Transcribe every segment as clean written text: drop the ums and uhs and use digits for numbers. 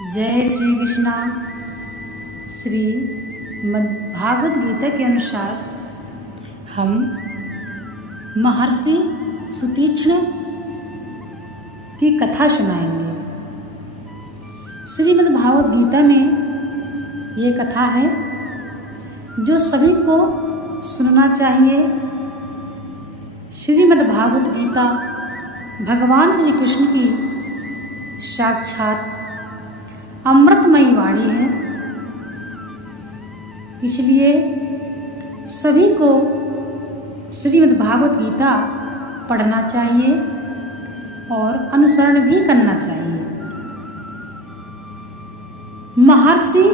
जय श्री कृष्णा। श्री भागवत गीता के अनुसार हम महर्षि सुतीक्ष्ण की कथा सुनाएंगे। श्रीमद् भागवत गीता में ये कथा है जो सभी को सुनना चाहिए। श्रीमद् भागवत गीता भगवान श्री कृष्ण की साक्षात अमृतमयी वाणी है, इसलिए सभी को श्रीमद् भागवत गीता पढ़ना चाहिए और अनुसरण भी करना चाहिए। महर्षि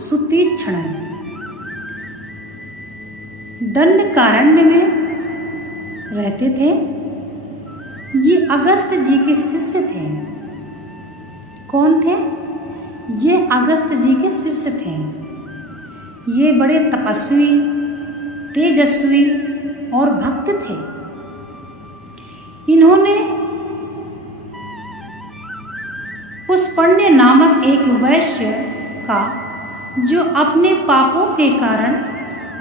सुतीक्ष्ण दंडकारण्य में रहते थे। ये अगस्त्य जी के शिष्य थे। कौन थे? ये अगस्त्य जी के शिष्य थे। ये बड़े तपस्वी, तेजस्वी और भक्त थे। इन्होंने पुष्पण्य नामक एक वैश्य का, जो अपने पापों के कारण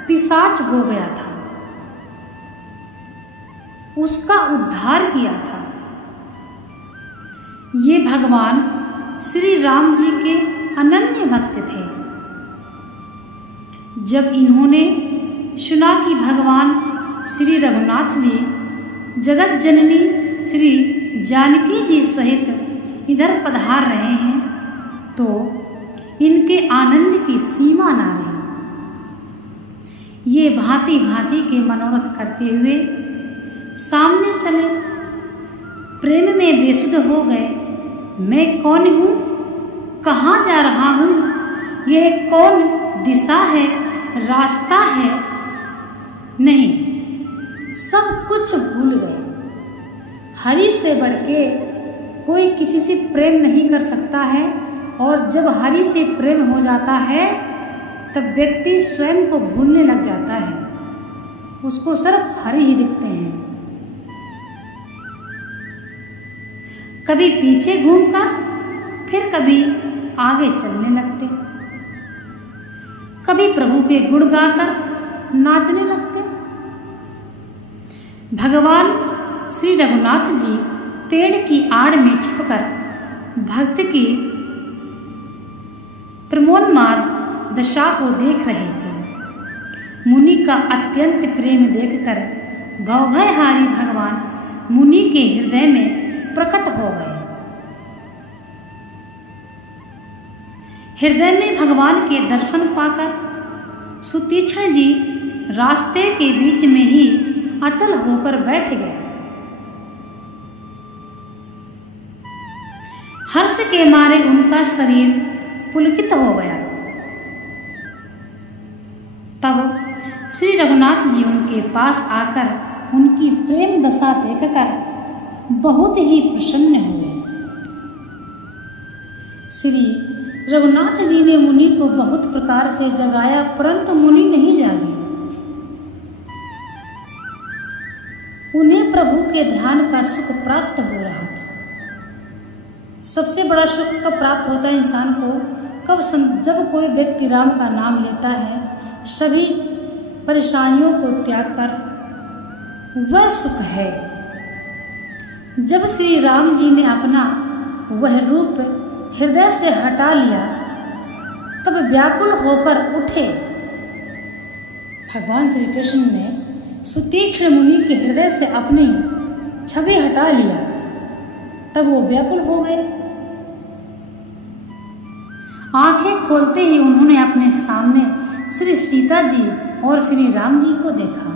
पिशाच हो गया था, उसका उद्धार किया था। ये भगवान श्री राम जी के अनन्य भक्त थे। जब इन्होंने सुना कि भगवान श्री रघुनाथ जी जगत जननी श्री जानकी जी सहित इधर पधार रहे हैं, तो इनके आनंद की सीमा ना रही। ये भांति भांति के मनोरथ करते हुए सामने चले। प्रेम में बेसुध हो गए। मैं कौन हूँ? कहाँ जा रहा हूँ? यह कौन दिशा है? रास्ता है? नहीं, सब कुछ भूल गए। हरि से बढ़ के कोई किसी से प्रेम नहीं कर सकता है, और जब हरि से प्रेम हो जाता है तब व्यक्ति स्वयं को भूलने लग जाता है। उसको सिर्फ हरि ही दिखते हैं। कभी पीछे घूमकर फिर कभी आगे चलने लगते, कभी प्रभु के गुण गाकर नाचने लगते। भगवान श्री रघुनाथ जी पेड़ की आड़ में छिपकर भक्त की प्रमोन्माद दशा को देख रहे थे। मुनि का अत्यंत प्रेम देखकर भवभयहारी भगवान मुनि के हृदय में प्रकट हो गए। हृदय में भगवान के दर्शन पाकर सुतीक्ष्ण जी रास्ते के बीच में ही अचल होकर बैठ गए। हर्ष के मारे उनका शरीर पुलकित हो गया। तब श्री रघुनाथ जी उनके पास आकर उनकी प्रेम दशा देखकर बहुत ही प्रसन्न हुए। श्री रघुनाथ जी ने मुनि को बहुत प्रकार से जगाया, परंतु मुनि नहीं जागे। उन्हें प्रभु के ध्यान का सुख प्राप्त हो रहा था। सबसे बड़ा सुख कब प्राप्त होता है इंसान को? जब कोई व्यक्ति राम का नाम लेता है, सभी परेशानियों को त्याग कर, वह सुख है। जब श्री राम जी ने अपना वह रूप हृदय से हटा लिया, तब व्याकुल होकर उठे। भगवान श्री कृष्ण ने सुतीक्ष्ण मुनि के हृदय से अपनी छवि हटा लिया, तब वो व्याकुल हो गए। आंखें खोलते ही उन्होंने अपने सामने श्री सीता जी और श्री राम जी को देखा।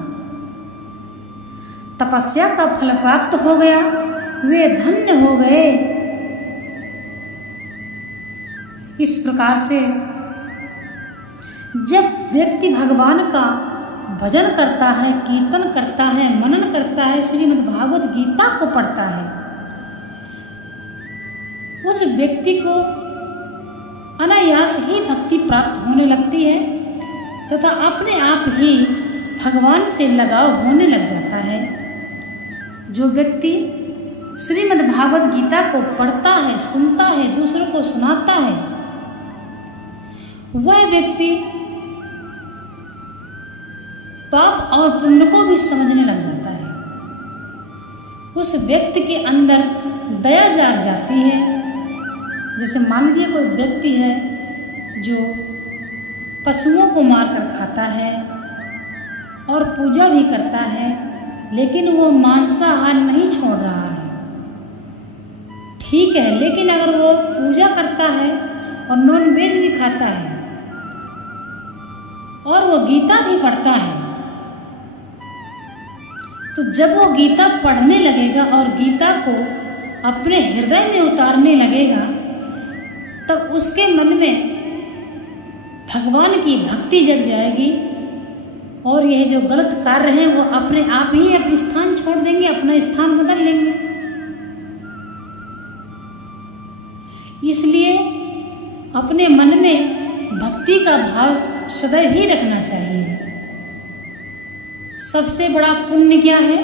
तपस्या का फल प्राप्त हो गया। वे धन्य हो गए। इस प्रकार से जब व्यक्ति भगवान का भजन करता है, कीर्तन करता है, मनन करता है, श्रीमद् भागवत गीता को पढ़ता है, उस व्यक्ति को अनायास ही भक्ति प्राप्त होने लगती है तथा अपने आप ही भगवान से लगाव होने लग जाता है। जो व्यक्ति श्रीमद् भागवत गीता को पढ़ता है, सुनता है, दूसरों को सुनाता है, वह व्यक्ति पाप और पुण्य को भी समझने लग जाता है। उस व्यक्ति के अंदर दया जाग जाती है। जैसे मान लीजिए कोई व्यक्ति है जो पशुओं को मारकर खाता है और पूजा भी करता है, लेकिन वो मांसाहार नहीं छोड़ रहा है, ठीक है, लेकिन अगर वो पूजा करता है और नॉन वेज भी खाता है और वो गीता भी पढ़ता है, तो जब वो गीता पढ़ने लगेगा और गीता को अपने हृदय में उतारने लगेगा, तब उसके मन में भगवान की भक्ति जग जाएगी और यह जो गलत कार्य हैं वो अपने आप ही अपना स्थान छोड़ देंगे, अपना स्थान बदल लेंगे। इसलिए अपने मन में भक्ति का भाव सदैव ही रखना चाहिए। सबसे बड़ा पुण्य क्या है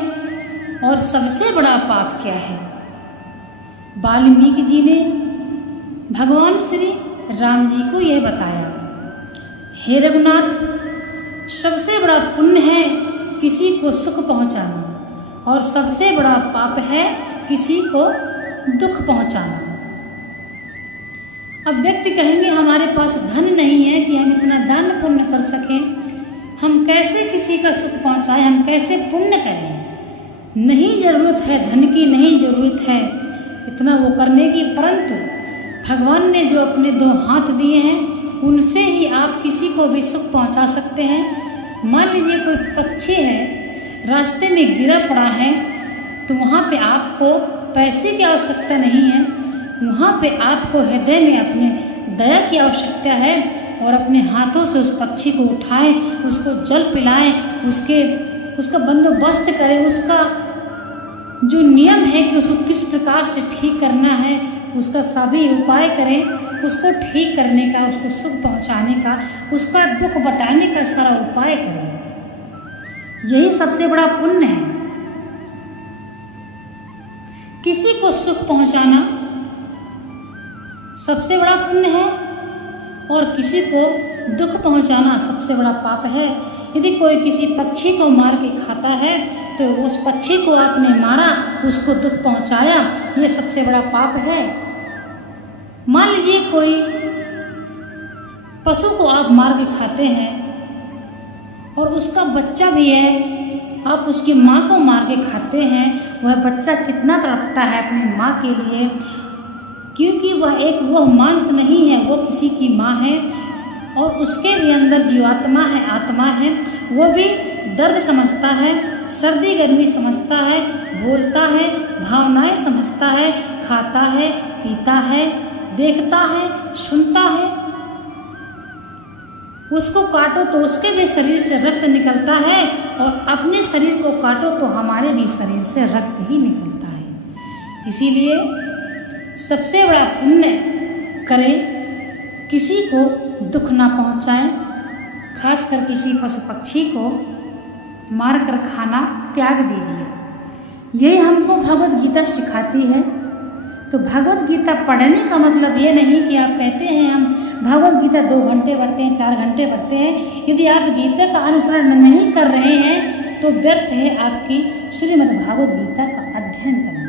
और सबसे बड़ा पाप क्या है? वाल्मीकि जी ने भगवान श्री राम जी को यह बताया। हे रघुनाथ, सबसे बड़ा पुण्य है किसी को सुख पहुंचाना और सबसे बड़ा पाप है किसी को दुख पहुंचाना। अब व्यक्ति कहेंगे हमारे पास धन नहीं है कि हम इतना दान पुण्य कर सकें, हम कैसे किसी का सुख पहुंचाएं, हम कैसे पुण्य करें। नहीं जरूरत है धन की, नहीं जरूरत है इतना वो करने की, परंतु भगवान ने जो अपने दो हाथ दिए हैं उनसे ही आप किसी को भी सुख पहुंचा सकते हैं। मान लीजिए कोई पक्षी है रास्ते में गिरा पड़ा है, तो वहाँ पे आपको पैसे की आवश्यकता नहीं है, वहाँ पे आपको हृदय में अपने दया की आवश्यकता है और अपने हाथों से उस पक्षी को उठाएं, उसको जल पिलाएं, उसका बंदोबस्त करें, उसका जो नियम है कि उसको किस प्रकार से ठीक करना है उसका सभी उपाय करें, उसको ठीक करने का, उसको सुख पहुंचाने का, उसका दुख बटाने का सारा उपाय करें। यही सबसे बड़ा पुण्य है। किसी को सुख पहुंचाना सबसे बड़ा पुण्य है और किसी को दुख पहुंचाना सबसे बड़ा पाप है। यदि कोई किसी पक्षी को मार के खाता है तो उस पक्षी को आपने मारा, उसको दुख पहुंचाया, ये सबसे बड़ा पाप है। मान लीजिए कोई पशु को आप मार के खाते हैं और उसका बच्चा भी है, आप उसकी माँ को मार के खाते हैं, वह बच्चा कितना तड़पता है अपनी माँ के लिए, क्योंकि वह मांस नहीं है, वो किसी की माँ है और उसके भी अंदर जीवात्मा है, आत्मा है, वो भी दर्द समझता है, सर्दी गर्मी समझता है, बोलता है, भावनाएं समझता है, खाता है, पीता है, देखता है, सुनता है। उसको काटो तो उसके भी शरीर से रक्त निकलता है और अपने शरीर को काटो तो हमारे भी शरीर से रक्त ही निकलता है। इसीलिए सबसे बड़ा पुण्य करें, किसी को दुख ना पहुंचाएं, खासकर किसी पशु पक्षी को मारकर खाना त्याग दीजिए। यही हमको भगवत गीता सिखाती है। तो भगवत गीता पढ़ने का मतलब ये नहीं कि आप कहते हैं हम भगवत गीता 2 घंटे पढ़ते हैं, 4 घंटे पढ़ते हैं। यदि आप गीता का अनुसरण नहीं कर रहे हैं तो व्यर्थ है आपकी श्रीमद् भागवत गीता का अध्ययन करना।